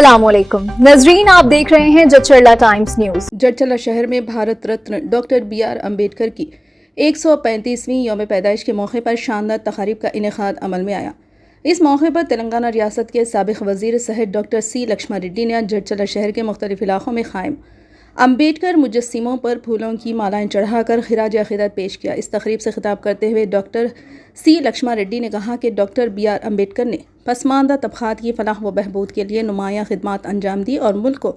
अस्सलामुअलैकुम नजरीन, आप देख रहे हैं जचरला टाइम्स न्यूज। जडचला शहर में भारत रत्न डॉक्टर बी.आर. अम्बेडकर की 135वीं यौम पैदाइश के मौके पर शानदार तकारीब का इनेकाद अमल में आया। इस मौके पर तेलंगाना रियासत के साबिक वजीर सेहत डॉक्टर सी. लक्ष्मण रेड्डी ने जडचला शहर के मुख्तलिफ इलाकों में कायम अम्बेडकर मुजस्सिमों पर फूलों की मालाएं चढ़ाकर खिराज अकीदत पेश किया। इस तकरीब से खिताब करते हुए डॉक्टर सी. लक्ष्मण रेड्डी ने कहा कि डॉक्टर बी.आर. अम्बेडकर ने पसमानदा तबकात की फलाह व बहबूद के लिए नुमायाँ खिदमात अंजाम दी और मुल्क को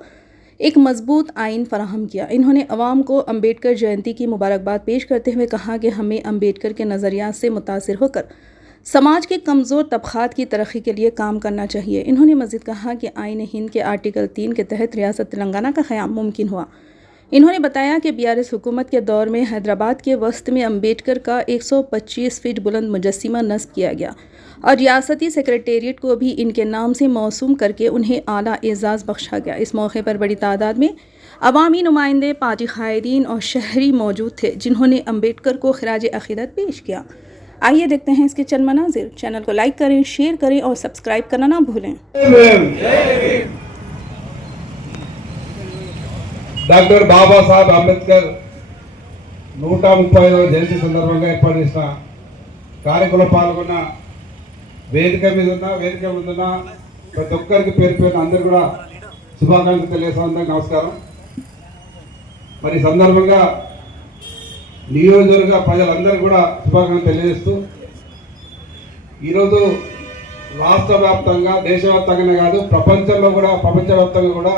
एक मजबूत आइन फराहम किया। इन्होंने अवाम को अम्बेडकर जयंती की मुबारकबाद पेश करते हुए कहा कि हमें अम्बेडकर के नज़रियात से मुतासिर होकर समाज के कमज़ोर तबकात की तरक्की के लिए काम करना चाहिए। इन्होंने मज़ीद कहा कि आइन हिंद के आर्टिकल 3 के तहत रियासत तेलंगाना का क़याम मुमकिन हुआ। इन्होंने बताया कि बीआरएस हुकूमत के दौर में हैदराबाद के वस्त में अम्बेडकर का 125 फीट बुलंद मुजस्सिमा नस्ब किया गया और रियासती सेक्रेटेरिएट को भी इनके नाम से मौसूम करके उन्हें आला एजाज़ बख्शा गया। इस मौके पर बड़ी तादाद में अवामी नुमाइंदे, पार्टी कायदीन और शहरी मौजूद थे, जिन्होंने अम्बेडकर को खिराज अकीदत पेश किया। आइए देखते हैं इसके चंद मनाजिर। चैनल को लाइक करें, शेयर करें और सब्सक्राइब करना ना भूलें। డాక్టర్ బాబాసాహెబ్ అంబేద్కర్ 135వ జయంతి సందర్భంగా ఏర్పాటు చేసిన కార్యక్రమంలో పాల్గొన్న వేదిక ముందున్న ప్రతి ఒక్కరికి పేరు పేరున అందరు కూడా శుభాకాంక్షలు తెలియజేస్తాను. నమస్కారం. మరి సందర్భంగా నియోజకవర్గ ప్రజలందరూ కూడా శుభాకాంక్షలు తెలియజేస్తూ ఈరోజు రాష్ట్ర వ్యాప్తంగా, దేశవ్యాప్తంగానే కాదు ప్రపంచవ్యాప్తంగా కూడా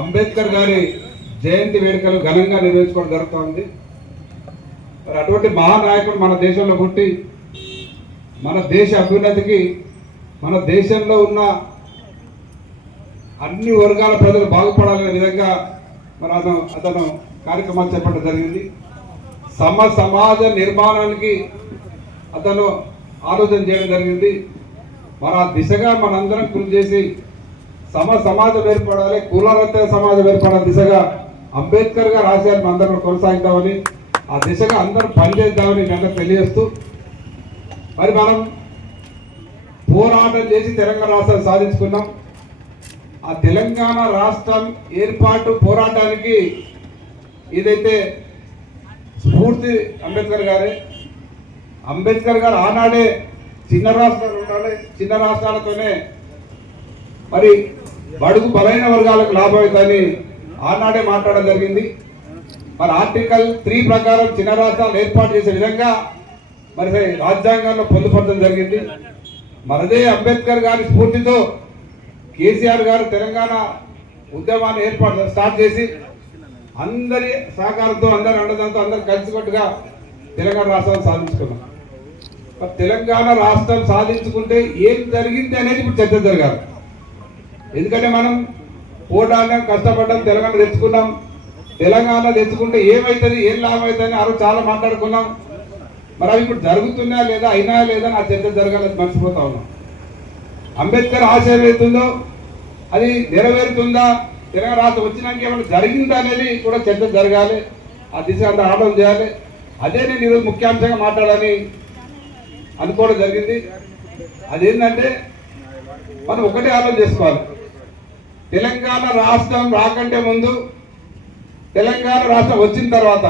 అంబేద్కర్ గారి జయంతి వేడుకలు ఘనంగా నిర్వహించుకోవడం జరుగుతుంది. మరి అటువంటి మహానాయకుడు మన దేశంలో పుట్టి మన దేశ అభ్యున్నతికి, మన దేశంలో ఉన్న అన్ని వర్గాల ప్రజలు బాగుపడాలనే విధంగా మరి అతను కార్యక్రమాలు చేపట్టడం జరిగింది. సమాజ నిర్మాణానికి అతను ఆలోచన చేయడం జరిగింది. మరి ఆ దిశగా మనందరం కృషి చేసి సమాజం ఏర్పడాలి, కులరహిత సమాజం ఏర్పడాలి దిశగా అంబేద్కర్ గారు ఆశయాలను అందరం కొనసాగిద్దామని, ఆ దిశగా అందరం పనిచేద్దామని నేను తెలియజేస్తూ, మరి మనం పోరాటం చేసి తెలంగాణ రాష్ట్రం సాధించుకున్నాం. ఆ తెలంగాణ రాష్ట్రం ఏర్పాటు పోరాటానికి ఇదైతే స్ఫూర్తి అంబేద్కర్ గారు ఆనాడే చిన్న రాష్ట్రాలు ఉండాలి, చిన్న రాష్ట్రాలతోనే మరి బడుగు బలైన వర్గాలకు లాభం అవుతుందని ఆనాడే మాట్లాడడం జరిగింది. మరి ఆర్టికల్ 3 ప్రకారం చిన్న రాష్ట్రాలు ఏర్పాటు చేసే విధంగా మరి రాజ్యాంగంలో పొందుపరచడం జరిగింది. మరదే అంబేద్కర్ గారి స్ఫూర్తితో కేసీఆర్ గారు తెలంగాణ ఉద్యమాన్ని స్టార్ట్ చేసి అందరి సహకారంతో, అందరి అండదంతో, అందరు కలిసికట్టుగా తెలంగాణ రాష్ట్రాన్ని సాధించుకున్నాం. మరి తెలంగాణ రాష్ట్రం సాధించుకుంటే ఏం జరిగింది అనేది ఇప్పుడు చర్చ జరగాలి. ఎందుకంటే మనం పోరాటం, కష్టపడ్డాం, తెలంగాణ తెచ్చుకున్నాం. తెలంగాణ తెచ్చుకుంటే ఏమవుతుంది, ఏం లాభం అవుతుంది ఆ రోజు చాలా మాట్లాడుకున్నాం. మరి అవి ఇప్పుడు జరుగుతున్నాయా లేదా, అయినా లేదా ఆ చర్చ జరగాలని మర్చిపోతా ఉన్నాం. అంబేద్కర్ ఆశయం ఏతుందో అది నెరవేరుతుందా, తెలంగాణ రాష్ట్రం వచ్చినాక ఏమైనా జరిగిందా అనేది కూడా చర్చ జరగాలి. ఆ దిశ అంతా ఆలోచన చేయాలి. అదే నేను ఈరోజు ముఖ్యాంశంగా మాట్లాడాలని అనుకోవడం జరిగింది. అదేంటంటే మనం ఒకటే ఆలోచన చేసుకోవాలి. తెలంగాణ రాష్ట్రం రాకంటే ముందు, తెలంగాణ రాష్ట్రం వచ్చిన తర్వాత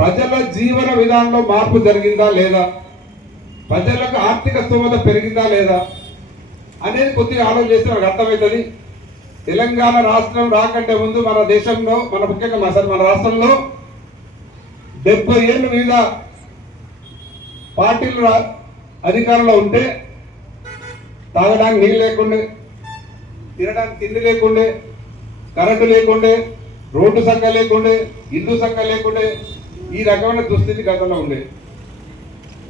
ప్రజల జీవన విధానంలో మార్పు జరిగిందా లేదా, ప్రజలకు ఆర్థిక స్థోమత పెరిగిందా లేదా అనేది కొద్దిగా ఆలోచన చేస్తే మనకు అర్థమవుతుంది. తెలంగాణ రాష్ట్రం రాకంటే ముందు మన దేశంలో, ముఖ్యంగా మన రాష్ట్రంలో 70 ఏళ్ళు మీద పార్టీలు అధికారంలో ఉంటే తాగడానికి నీళ్ళు లేకుండే, తినడానికి తిండి లేకుండే, కరెంటు లేకుండే, రోడ్డు సంఖ లేకుండే, ఇల్లు సంఖ లేకుండే, ఈ రకమైన దుస్థితి గతంలో ఉండే.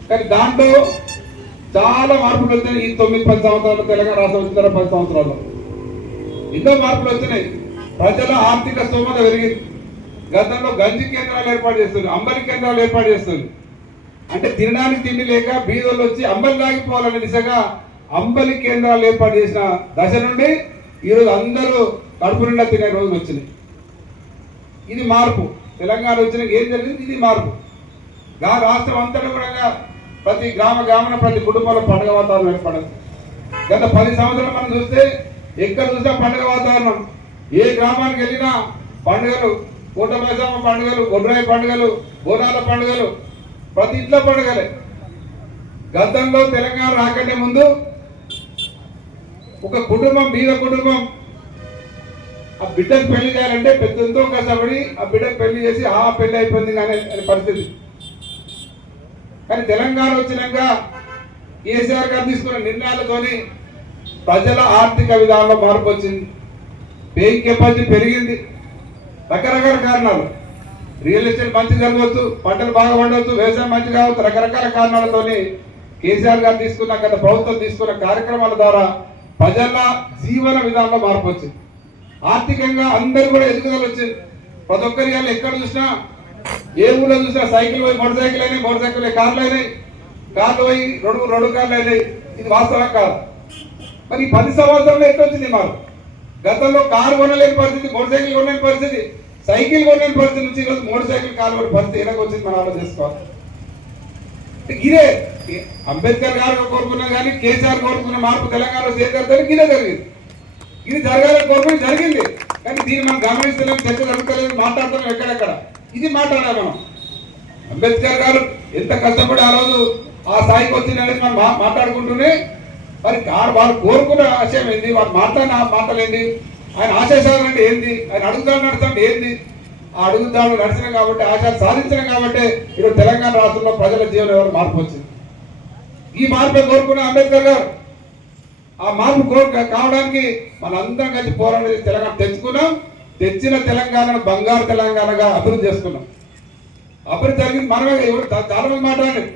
కానీ దాంట్లో చాలా మార్పులు వచ్చినాయి. ఈ 9-10 సంవత్సరాలు తెలంగాణ రాష్ట్రం వచ్చిన 10 సంవత్సరాల్లో ఎన్నో మార్పులు వచ్చినాయి. ప్రజల ఆర్థిక స్తోమత పెరిగింది. గతంలో గంజి కేంద్రాలు ఏర్పాటు చేస్తుంది, అంబలి కేంద్రాలు ఏర్పాటు చేస్తుంది. అంటే తినడానికి తిండి లేక బీదోళ్ళు వచ్చి అంబలి తాగిపోవాలనే దిశగా అంబలి కేంద్రాలు ఏర్పాటు చేసిన దశ నుండి ఈరోజు అందరూ కడుపు నిండా తినే రోజులు వచ్చినాయి. ఇది మార్పు. తెలంగాణ వచ్చిన ఏం జరిగింది, ఇది మార్పు. రాష్ట్రం అంతటా కూడా ప్రతి గ్రామాన ప్రతి కుటుంబంలో పండుగ వాతావరణం ఏర్పడదు. గత 10 సంవత్సరాలు మనం చూస్తే ఎక్కడ చూసినా పండుగ వాతావరణం. ఏ గ్రామానికి వెళ్ళినా పండుగలు, కోట మైసమ్మ పండుగలు, గొర్రాయి పండుగలు, బోనాల పండుగలు, ప్రతి ఇంట్లో పండుగలే. గతంలో తెలంగాణ రాకంటే ముందు ఒక కుటుంబం, బీద కుటుంబం, ఆ బిడ్డకు పెళ్లి చేయాలంటే పెద్దతో కష్టపడి ఆ బిడ్డకు పెళ్లి చేసి ఆ పెళ్లి అయిపోయింది కానీ అనే పరిస్థితి. కానీ తెలంగాణ వచ్చినాక కేసీఆర్ గారు తీసుకున్న నిర్ణయాలతోని ప్రజల ఆర్థిక విధానంలో మార్పు వచ్చింది. పేయింగ్ కెపాసిటీ పెరిగింది. రకరకాల కారణాలు, రియల్ ఎస్టేట్ మంచి జరగవచ్చు, పంటలు బాగా పండవచ్చు, వ్యవసాయం మంచి కావచ్చు, రకరకాల కారణాలతోని కేసీఆర్ గారు తీసుకున్న, గత ప్రభుత్వం తీసుకున్న కార్యక్రమాల ద్వారా ప్రజల జీవన విధానంలో మార్పు వచ్చింది. ఆర్థికంగా అందరూ కూడా ఎదుగుదల వచ్చింది. ప్రతి ఒక్కరి వాళ్ళు ఎక్కడ చూసినా, ఏ ఊళ్ళో చూసినా సైకిల్ పోయి మోటార్ సైకిల్ అయినాయి, మోటార్ సైకిల్ పోయి కార్లు అయినాయి, కార్లు పోయి రెండు కార్లు అయినాయి. ఇది వాస్తవం కాదు. మరి 10 సంవత్సరాల్లో ఎట్లా వచ్చింది మాకు? గతంలో కారు కొనలేని పరిస్థితి, మోటార్ సైకిల్ కొనలేని పరిస్థితి, సైకిల్ కొనలేని పరిస్థితి నుంచి ఈరోజు మోటార్ సైకిల్ కారు కొనే పరిస్థితి ఎలాగ వచ్చింది మనం ఆలోచించుకోవాలి. ఇదే అంబేద్కర్ గారు కోరుకున్నా కానీ కేసీఆర్ కోరుకున్న మార్పు తెలంగాణలో చేకూరుతుంది. ఇదే జరిగింది. ఇది జరగాలని కోరుకుని జరిగింది. కానీ దీన్ని మనం గమనిస్తలేము, చర్చ జరుగుతలేదు, మాట్లాడుతున్నాం ఎక్కడెక్కడ. ఇది మాట్లాడాలి మనం. అంబేద్కర్ గారు ఎంత కష్టపడి ఆ రోజు ఆ స్థాయికి వచ్చిందనేది మనం మాట్లాడుకుంటూనే, మరి వారు కోరుకున్న ఆశయం ఏంది, వారు మాట్లాడిన మాటలు ఏంది, ఆయన ఆశయాలు అంటే ఏంది, ఆయన అడుగుతాడు నడుస్తాడు ఏంది, ఆ అడుగుతాడు నడిచిన కాబట్టి, ఆశయాలు సాధించిన కాబట్టి ఈరోజు తెలంగాణ రాష్ట్రంలో ప్రజల జీవన ఎవరు మార్పు వచ్చింది. ఈ మార్పు కోరుకున్న అంబేద్కర్ గారు ఆ మార్పు కావడానికి మనందరం కలిసి పోరాటం చేసి తెలంగాణ తెచ్చుకున్నాం. తెచ్చిన తెలంగాణను బంగారు తెలంగాణగా అభివృద్ధి చేసుకున్నాం. అభివృద్ధి జరిగింది మనమే. ఎవరు చాలా మంది మాట్లాడండి.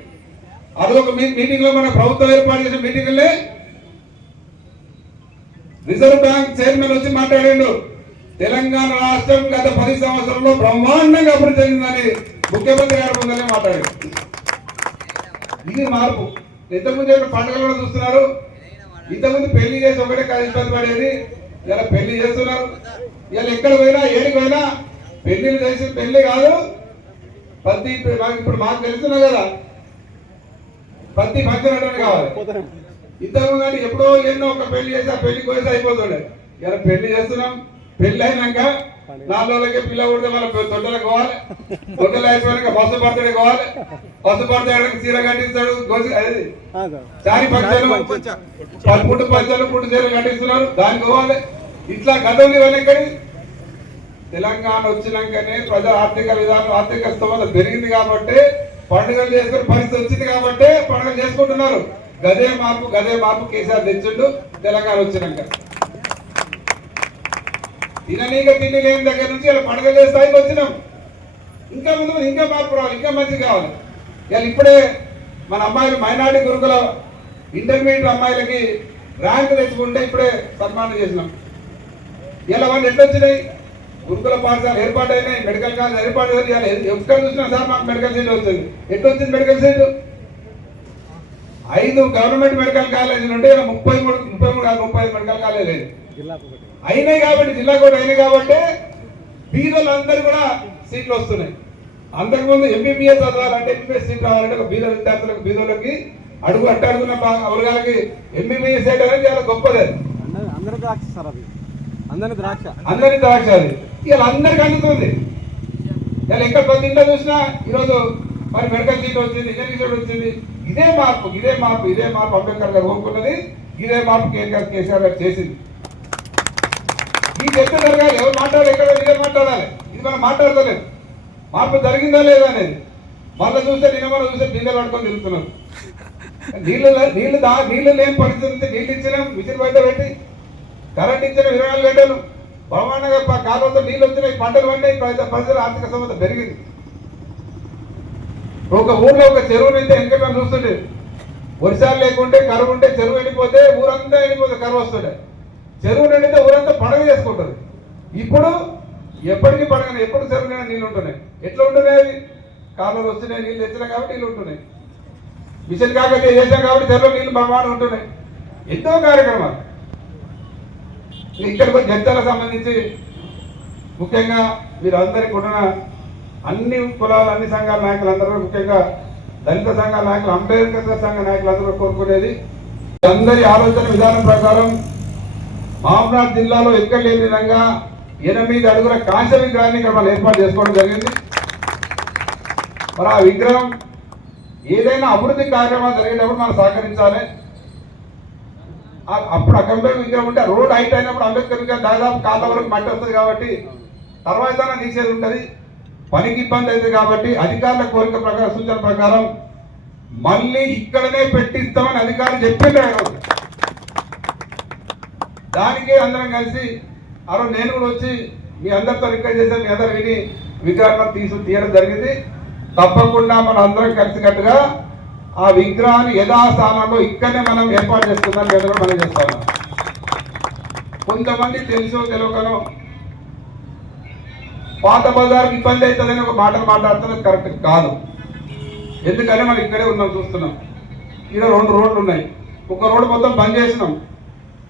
అది ఒక మీటింగ్ లో మన ప్రభుత్వం ఏర్పాటు చేసిన మీటింగ్లే రిజర్వ్ బ్యాంక్ చైర్మన్ వచ్చి మాట్లాడిండు. తెలంగాణ రాష్ట్రం గత 10 సంవత్సరాల్లో బ్రహ్మాండంగా అభివృద్ధి చెందిందని ముఖ్యమంత్రి గారి ముందరే మాట్లాడారు. ఇది మార్పు. ఇంతకుముందు పండుగలు కూడా చూస్తున్నారు. ఇంతకుముందు పెళ్లి చేసి ఒకటే కాదు ఇబ్బంది పడేది, ఇలా పెళ్లి చేస్తున్నారు. ఇలా ఎక్కడ పోయినా ఏడికి పోయినా పెళ్లిళ్ళు చేసి పెళ్లి కాదు, ప్రతి ఇప్పుడు మాకు తెలుస్తున్నావు కదా, ప్రతి ఫంక్షన్ అంటే కావాలి. ఇంతకుముందు కానీ ఎప్పుడో ఎన్నో ఒక పెళ్లి చేసి ఆ పెళ్లికి పోయేసి అయిపోతుండే. ఇలా పెళ్లి చేస్తున్నాం. పెళ్లి అయినాక 4 రోజులకే పిల్ల కొడితే మన తొట్టెలకు పోవాలి. తొట్టెలు అయిపోయాక బస్సు పడతాడు పోవాలి. బస్సు పడతాడు చీర కట్టిస్తాడు, చారి పక్షాలు పుట్టు పంచాలు పుట్టు చీరలు కట్టిస్తున్నారు, దానికి పోవాలి. ఇట్లా గతంలో ఇవన్నీ ఎక్కడి తెలంగాణ వచ్చినాకనే ప్రజల ఆర్థిక విధానం, ఆర్థిక స్తోమత పెరిగింది కాబట్టి పండుగలు చేసుకునే పరిస్థితి వచ్చింది కాబట్టి పండుగలు చేసుకుంటున్నారు. గదే మార్పు కేసీఆర్ తెచ్చిండు తెలంగాణ వచ్చినాక. తిననీక తిండి లేని దగ్గర నుంచి ఇలా పండుగ స్థాయికి వచ్చినాం. ఇంకా ముందు ఇంకా మార్పు రావాలి, ఇంకా మంచి కావాలి. ఇలా ఇప్పుడే మన అమ్మాయిలు మైనార్టీ గురుకుల ఇంటర్మీడియట్ అమ్మాయిలకి ర్యాంక్ తెచ్చుకుంటే ఇప్పుడే సన్మానం చేసినాం. ఇలా వాళ్ళు ఎట్లా వచ్చినాయి? గురుకుల పాఠశాల ఏర్పాటు అయినాయి, మెడికల్ కాలేజ్ ఏర్పాటు అయింది. ఎక్కడ చూసినా సార్ మాకు మెడికల్ సీట్ వచ్చింది. ఎట్లా వచ్చింది మెడికల్ సీటు? 5 గవర్నమెంట్ మెడికల్ కాలేజీలు ఉంటే ఇలా 35 మెడికల్ కాలేజీలు అయినాయి కాబట్టి, జిల్లా కూడా అయినాయి కాబట్టి బీదోళ్ళందరూ కూడా సీట్లు వస్తున్నాయి. అంతకుముందు ఎంబీబీఎస్ చదవాలంటే, ఎంబీబీఎస్ సీట్ రావాలంటే ఒక బీద విద్యార్థులకు, బీదోళ్ళకి అడుగున్న వర్గాలకి ఎంబీబీఎస్ సీట్ అనేది చాలా గొప్పది. అందరి ద్రాక్ష అది ఇలా అందరికి అందుతుంది. ఇలా ఎక్కడ ప్రతి ఇంట్లో చూసినా ఈరోజు మరి మెడికల్ సీట్ వచ్చింది, ఇంజనీరింగ్ సీట్ వచ్చింది. ఇదే మార్పు అంబేద్కర్ గారు కోరుకున్నది. ఇదే మార్పు కేసీఆర్ గారు చేసింది. ఈ చర్చ జరగాలి. ఎవరు మాట్లాడాలి, ఎక్కడ ఇదే మాట్లాడాలి. ఇది మనం మాట్లాడతలేదు. మార్పు జరిగిందా లేదా అనేది. మళ్ళీ చూస్తే మనం చూస్తే నీళ్ళు పట్టుకొని తిరుగుతున్నాం. నీళ్లు లేని పరిస్థితి నుంచి నీళ్ళు ఇచ్చినాం, విసిరి బయట పెట్టి కరెంట్ ఇచ్చిన 24 గంటలు బ్రహ్మాండంగా కాలంతో నీళ్ళు వచ్చినాయి, పంటలు పండాయి, ప్రజల ఆర్థిక సమస్య పెరిగింది. ఒక ఊర్లో ఒక చెరువుని అయితే వెనక చూస్తుండే, వర్షాలు లేకుంటే కరువు ఉంటే చెరువు ఎండిపోతే ఊరంతా ఎండిపోతే కరువు వస్తుండే. చెరువు నిండితే ఊరంతా పండుగ చేసుకుంటుంది. ఇప్పుడు ఎప్పటికీ పండుగ, ఎప్పుడు చెరువు నీళ్ళు ఉంటున్నాయి. ఎట్లా ఉంటున్నాయి? అవి కాలంలో వస్తున్నాయి, నీళ్ళు తెచ్చినాయి కాబట్టి నీళ్ళు ఉంటున్నాయి. మిషన్ కాకతీయ చేసాం కాబట్టి చెరువులో నీళ్ళు బ్రహ్మాండం ఉంటున్నాయి. ఎంతో కార్యక్రమాలు. ఇక్కడ జడ్జాలకు సంబంధించి ముఖ్యంగా మీరు అందరికీ ఉన్న అన్ని కులాలు, అన్ని సంఘాల నాయకులందరూ, ముఖ్యంగా దళిత సంఘాల నాయకులు, అంబేద్కర్ సంఘ నాయకులందరూ కోరుకునేది అందరి ఆలోచన విధానం ప్రకారం మహబూబ్నగర్ జిల్లాలో ఎక్కడ లేని విధంగా 8 అడుగుల కాంస్య విగ్రహాన్ని ఇక్కడ మనం ఏర్పాటు చేసుకోవడం జరిగింది. మరి ఆ విగ్రహం ఏదైనా అభివృద్ధి కార్యక్రమాలు జరిగేటప్పుడు మనం సహకరించాలి. అప్పుడు అంబేద్కర్ విగ్రహం ఉంటే రోడ్ హైట్ అయినప్పుడు అంబేద్కర్ విగ్రహం దాదాపు కాళ్ళ వరకు మట్టి వస్తుంది కాబట్టి తర్వాత తీసేది ఉంటుంది, పనికి ఇబ్బంది అవుతుంది. కాబట్టి అధికారుల కోరిక ప్రకారం సూచన ప్రకారం మళ్ళీ ఇక్కడనే పెట్టిస్తామని అధికారులు చెప్పారు. దానికే అందరం కలిసి నేను కూడా వచ్చి మీ అందరితో రిక్వెస్ట్ చేశాను, మీ అందరు విని విగ్రహాన్ని తీయడం జరిగింది. తప్పకుండా మన అందరం కలిసికట్టుగా ఆ విగ్రహాన్ని యథాస్థానంలో ఇక్కడనే మనం ఏర్పాటు చేస్తున్నాం లేదా కూడా మనం చేస్తా ఉన్నాం. కొంతమంది తెలుసో తెలియకనో పాత బజార్కి ఇబ్బంది అవుతుందని ఒక మాటలు మాట్లాడుతున్నది కరెక్ట్ కాదు. ఎందుకంటే మనం ఇక్కడే ఉన్నాం, చూస్తున్నాం. ఇక్కడ 2 రోడ్లు ఉన్నాయి, ఒక రోడ్డు మొత్తం బంద్ చేసినాం.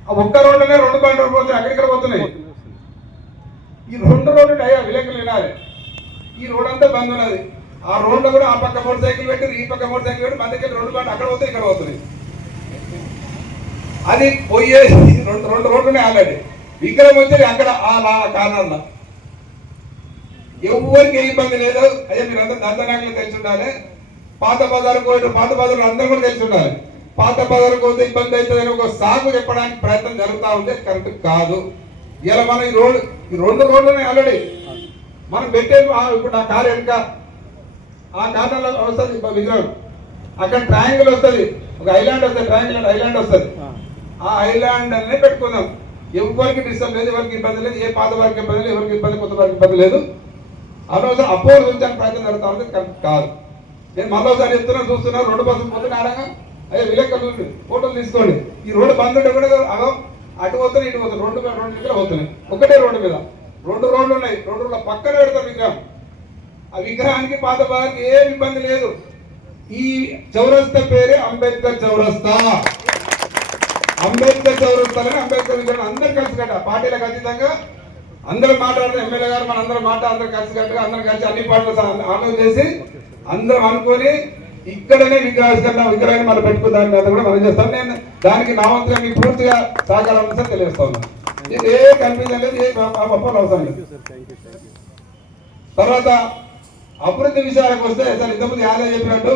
ఆ ఒక్క రోడ్లోనే 2 బండ్లు పోతున్నాయి, అక్కడిక్కడ పోతున్నాయి. ఈ 2 రోడ్లు అయ్యా విలేకరులు వినాలి. ఈ రోడ్ అంతా బంద్ ఉన్నది. ఆ రోడ్లో కూడా ఆ పక్క మోటార్ సైకిల్ పెట్టి ఈ పక్క మోటార్ సైకిల్ పెట్టి మధ్యకి 2 బండ్లు అక్కడ పోతాయి, ఇక్కడ పోతున్నాయి. అది పోయే 2 రోడ్లునే ఆల్రెడీ. విగ్రహం వచ్చేది అక్కడ ఆ కార్నర్లో. ఎవరికి ఏ ఇబ్బంది లేదు. అయ్యా మీరందరూ దంతనాయకులు తెలిసి ఉండాలి. పాత బజారుకు పోయి పాత బజార్లు అందరూ కూడా తెలిసి ఉండాలి. పాత బజారుకు పోతే ఇబ్బంది అవుతుందని ఒక సాగు చెప్పడానికి ప్రయత్నం జరుగుతూ ఉంటే కరెక్ట్ కాదు. ఇలా మనం ఈ 2 రోడ్లునే ఆల్రెడీ మనం పెట్టే ఇప్పుడు ఆ కారు వెనుక ఆ కార్నర్లో వస్తుంది విగ్రహం, అక్కడ ట్రయాంగిల్ వస్తుంది, ఒక ఐలాండ్ వస్తుంది, ట్రయాంగిల్ ఐలాండ్ వస్తుంది. ఆ ఐలాండ్ అనే పెట్టుకుందాం. ఎవరికి డిస్టర్బ్ లేదు, ఎవరికి ఇబ్బంది లేదు. ఏ పాత వారికి ఇబ్బంది లేదు, ఎవరికి ఇబ్బంది, కొత్త వారికి ఇబ్బంది లేదు. అనవసరం అపోజ్ ఉంచడానికి ప్రయత్నం జరుగుతూ ఉంది, కరెక్ట్ కాదు. నేను మళ్ళీసారి చెప్తున్నా, చూస్తున్నా 2 బస్సులు పోతున్నా ఆడగా. అయ్యా విలేకరులు ఫోటోలు తీసుకోండి. ఈ రోడ్డు బంద్ ఉంటే కూడా అటు పోతున్నాయి, ఇటు పోతున్నాయి, 2 దగ్గర పోతున్నాయి. ఒకటే రోడ్డు మీద 2 రోడ్లు ఉన్నాయి. 2 రోడ్ల పక్కన పెడతారు విగ్రహం. ఆ విగ్రహానికి పాత బజార్కి ఏం ఇబ్బంది లేదు. ఈ చౌరస్తా పేరే అంబేద్కర్ చౌరస్తా. అంబేద్కర్ చౌరస్తాలని అంబేద్కర్ విగ్రహం అందరు కలిసి కట్ట, పార్టీలకు అతీతంగా అందరూ మాట్లాడుతున్నారు. ఎమ్మెల్యే గారు మన అందరం అందరూ కలిసి కట్టుగా అందరం కలిసి అన్ని పార్టీలు ఆలోచన చేసి అందరం అనుకొని ఇక్కడనే విగ్రహాన్ని మనం పెట్టుకున్న దాని కూడా మనం చేస్తాం. నేను దానికి నా వంతుగా మీకు పూర్తిగా సహకారం ఉందని తెలియజేస్తా ఉన్నాను. ఇది ఏ కన్ఫ్యూజన్ లేదు, ఏ అప్పాలు అవసరం లేదు. తర్వాత అభివృద్ధి విషయాలకు వస్తే సార్ ఇంతకుముందు యాదవ్ చెప్పినట్టు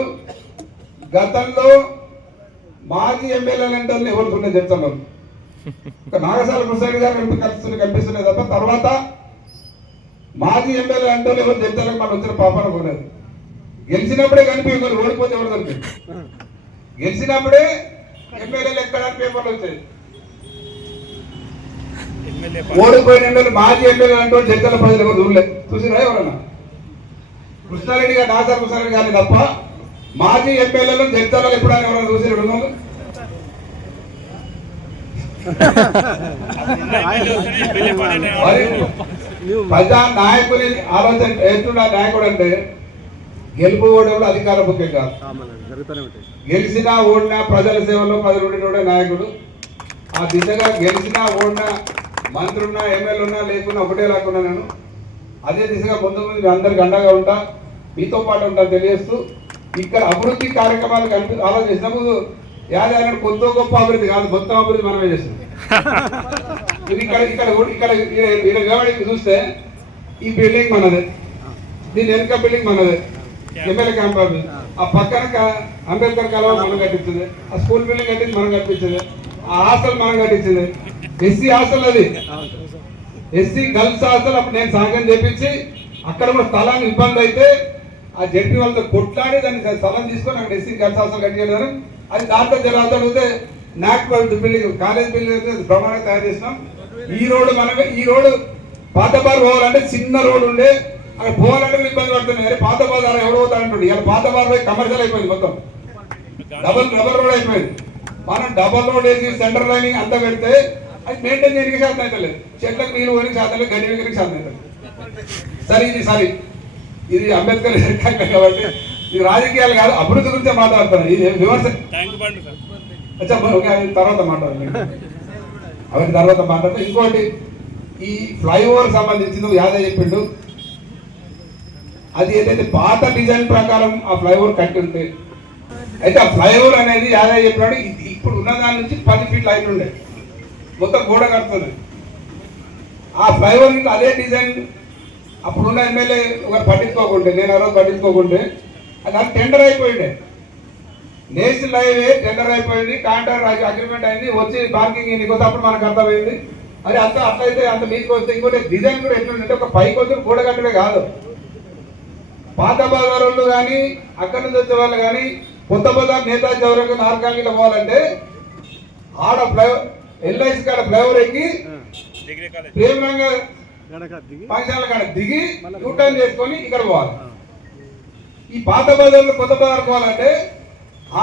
గతంలో మాజీ ఎమ్మెల్యేలు అంటే ఎవరు చెప్తాను నాగసాల ప్రసాద్ గారు కనిపిస్తున్నాయి తప్ప తర్వాత మాజీ ఎమ్మెల్యే అంటే ఎవరు చెప్తారని మనం వచ్చిన పాపన పోలేదు. గెలిచినప్పుడే కనిపించారు, ఓడిపోతే ఎవరు కనిపి గెలిచినప్పుడే ఎమ్మెల్యేలు ఎక్కడ పేపర్లు వచ్చాయి. ఓడిపోయిన ఎమ్మెల్యే మాజీ ఎమ్మెల్యే అంటే జడ్చల ప్రజలు ఎవరు చూడలేదు. చూసినా ఎవరన్నా? కృష్ణారెడ్డి గారు, నాగసాల కృష్ణారెడ్డి గారిని తప్ప మాజీ ఎమ్మెల్యేలను జడ్చలలో ఎప్పుడైనా ఎవరైనా చూసి ఉన్నారు? ప్రజా నాయకుని ఆలోచన ఎట్లున్న నాయకుడు అంటే గెలుపు ఓడేవాడు అధికార ముఖ్యం కాదు. గెలిచినా ఓడినా ప్రజల సేవలో ప్రజలు ఉండేటోడే నాయకుడు. ఆ దిశగా గెలిచినా ఓడినా మంత్రున్నా ఎమ్మెల్యే ఉన్నా లేకున్నా ఒకటే లాక్కున్నా నేను అదే దిశగా ముందు మీ అందరికి అండగా ఉంటా, మీతో పాటు ఉంటా తెలియజేస్తూ ఇక్కడ అభివృద్ధి కార్యక్రమాలు ఆలోచన చేసినప్పుడు యాదవ్ కొత్త గొప్ప అభివృద్ధి కాదు, మొత్తం అభివృద్ధి మనమే చేస్తున్నాం. ఇక్కడ చూస్తే ఈ బిల్డింగ్ మనదే, దీని వెనుక బిల్డింగ్ మనదే, ఎమ్మెల్యే క్యాంప్ ఆఫీస్. ఆ పక్కన అంబేద్కర్ కాలువ మనం కట్టించింది, ఆ స్కూల్ బిల్డింగ్ కట్టించి మనం కట్టించింది, ఆ హాస్టల్ మనం కట్టించింది. ఎస్సీ హాస్టల్ అది, ఎస్సీ గర్ల్స్ హాస్టల్. అప్పుడు నేను సాగం చేపించి అక్కడ కూడా స్థలానికి ఇబ్బంది అయితే ఆ జడ్పీ వాళ్ళతో కొట్లాడి దాన్ని స్థలం తీసుకొని అక్కడ ఎస్సీ గర్ల్స్ హాస్టల్ కట్టించారు. అది దాంట్లో జరుగుతుంటే నాక్ బిల్డింగ్ కాలేజ్ బిల్డింగ్ ప్రమాణంగా తయారు చేసినాం. ఈ రోడ్డు మనమే, ఈ రోడ్డు పాత బార్ పోవాలంటే చిన్న రోడ్డు ఉండే అక్కడ పోవాలంటే ఇబ్బంది పడుతున్నాయి. అరే పాత బజార్ ఎవరు పోతారంటుండే, ఇలా పాత బార్ పోయి కమర్షియల్ అయిపోయింది, మొత్తం డబల్ రోడ్ అయిపోయింది. మనం డబల్ రోడ్ వేసి సెంటర్ లైనింగ్ అంతా పెడితే అది మెయింటైన్ చేయడానికి శాతం అయితే లేదు, చెట్లకు నీళ్ళు పోయడానికి శాతం లేదు, గడ్డి వేయడానికి శాతం అయితే సరే ఇది అంబేద్కర్ కాబట్టి ఇది రాజకీయాలు కాదు, అభివృద్ధి గురించే మాట్లాడుతున్నాను. ఇది విమర్శ తర్వాత మాట్లాడాలి, అవన్నీ తర్వాత మాట్లాడతాం. ఇంకోటి ఈ ఫ్లైఓవర్ సంబంధించింది యాదవ్ చెప్పిండు, అది ఏదైతే పాత డిజైన్ ప్రకారం ఆ ఫ్లైఓవర్ కట్టి ఉంటే అయితే ఆ ఫ్లైఓవర్ అనేది యాదవ్ చెప్పినాడు ఇప్పుడు ఉన్న దాని నుంచి 10 ఫీట్లు హైట్ ఉండే. మొత్తం గోడ కడుతుంది. ఆ ఫ్లైఓవర్ ఇంకా అదే డిజైన్ అప్పుడున్న ఎమ్మెల్యే ఒకరు పట్టించుకోకుంటే, నేను ఆ రోజు పట్టించుకోకుంటే అది టెండర్ అయిపోయిండే. నేషనల్ హైవే టెండర్ అయిపోయింది, కాంట్రాక్ట్ అగ్రిమెంట్ అయింది, వచ్చి పార్కింగ్ ఇంకోటి అప్పుడు మనకు అర్థమైంది. మరి అంత అట్లయితే అంత మీకు వస్తే ఇంకోటి డిజైన్ కూడా ఎట్లుందంటే ఒక పైకి వచ్చి గోడ కట్టడే కాదు, పాత బజార్ వాళ్ళు కానీ అక్కడి నుంచి వచ్చే వాళ్ళు కానీ కొత్త బజార్ నేతాజీ చౌరగా నార్కాంగిలో పోవాలంటే ఆడ ఫ్లైఓవర్ ఎల్ఐసి కాడ ఫ్లైఓవర్ ఎక్కి ప్రేమరంగా పాఠశాల కాడ దిగి యూటర్న్ చేసుకొని ఇక్కడ పోవాలి. ఈ పాత బజార్లో కొత్త బజార్ పోవాలంటే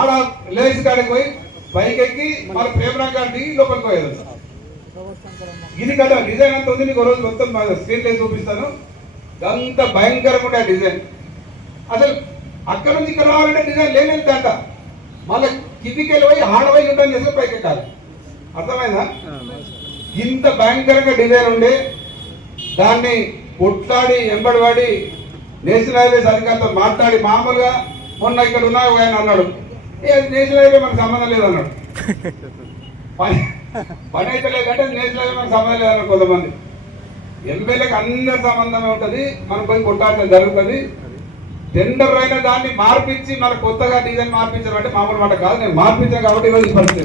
ఆడ ఎల్ఐసి కాడికి పోయి బైక్ ఎక్కి మన ప్రేమరంగా కాడ దిగి లోపలికి పోయేది. ఇది కదా డిజైన్ అంత ఉంది. నీకు రోజు మొత్తం స్క్రీన్ లో చూపిస్తాను. అంత భయంకరంగా ఉండే డిజైన్. అసలు అక్కడ నుంచి ఇక్కడ రావాలంటే డిజైన్ లేనంత మళ్ళీ కిందికి వెళ్ళి పోయి ఆడపోయి యూటర్న్ చేసుకుని పైకి ఎక్కాలి. అర్థమైందా? ఇంత భయంకరంగా డిజైన్ ఉండే దాన్ని కొట్లాడి ఎంబడివాడి నేషనల్ హైవేస్ అధికారులతో మాట్లాడి మామూలుగా మొన్న ఇక్కడ ఉన్నా ఆయన అన్నాడు, నేషనల్ హైవే మనకు సంబంధం లేదన్నాడు. పని అయితే లేదంటే నేషనల్ హైవే మనకు సంబంధం లేదన్నాడు. కొంతమంది ఎమ్మెల్యేకి అందరి సంబంధమే ఉంటుంది, మనం పోయి కొట్టాల్సిన జరుగుతుంది. టెండర్ అయిన దాన్ని మార్పించి మన కొత్తగా డిజైన్ మార్పించడం అంటే మామూలు మాట కాదు. నేను మార్పించాను కాబట్టి ఈరోజు ఈ పరిస్థితి.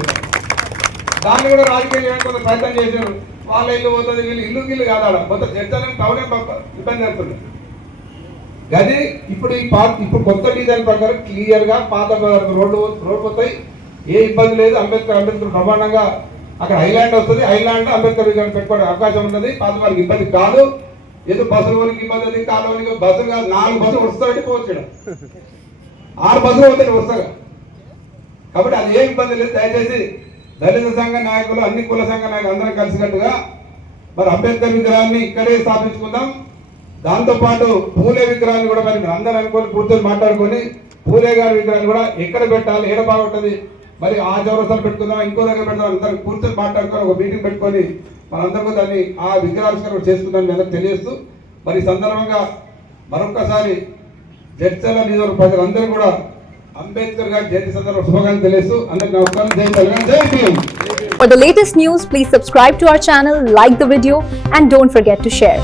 దాన్ని కూడా రాజకీయ కొంత ప్రయత్నం చేశారు. వాళ్ళ ఇల్లు పోతుంది, వీళ్ళు ఇల్లు కాదాడ మొత్తం చర్చలను టౌనే ఇబ్బంది జరుగుతుంది. గది ఇప్పుడు ఇప్పుడు కొత్త డిజైన్ ప్రకారం క్లియర్ గా పాత రోడ్డు పోతాయి, ఏ ఇబ్బంది లేదు. అంబేద్కర్ బ్రహ్మాండంగా అక్కడ ఐలాండ్ వస్తుంది, ఐలాండ్ అంబేద్కర్ విగ్రహం పెట్టుకోవడం అవకాశం ఉన్నది. పాత వారికి ఇబ్బంది కాదు. ఏదో బస్సుల వాళ్ళకి ఇబ్బంది ఉంది, కాలువలకి బస్సులు కాదు, 4 బస్సులు వస్తాయంటే పోవచ్చు, 6 బస్సులు పోతాయి వస్తాగా. కాబట్టి అది ఏ ఇబ్బంది లేదు. దయచేసి దళిత సంఘ నాయకులు, అన్ని కుల సంఘ నాయకులు అందరం కలిసికట్టుగా మరి అంబేద్కర్ విగ్రహాన్ని ఇక్కడే స్థాపించుకుందాం. దాంతోపాటు పూలే విగ్రహాన్ని కూడా మరి అందరూ అనుకొని కూర్చొని మాట్లాడుకొని పూలే గారి విగ్రహాన్ని కూడా ఎక్కడ పెట్టాలి, ఏడ బాగుంటుంది, మరి ఆ చౌరస్తాలు పెట్టుకుందాం, ఇంకో దగ్గర పెడదాం, అందరూ కూర్చొని మాట్లాడుకొని ఒక మీటింగ్ పెట్టుకొని మనందరూ దాన్ని ఆ విగ్రహావిష్కరణ చేసుకుందామని అందరూ తెలియజేస్తూ మరి సందర్భంగా మరొకసారి జడ్చర్ల నియోజకవర్గ ప్రజలందరూ కూడా అంబేద్కర్ గారి జయంతి సందర్భంగా శుభాకాంక్షలు తెలియజేస్తూ అందరికీ నమస్కారం. జై తెలంగాణ, జై Bhim. For the latest news, please subscribe to our channel, like the video, and don't forget to share.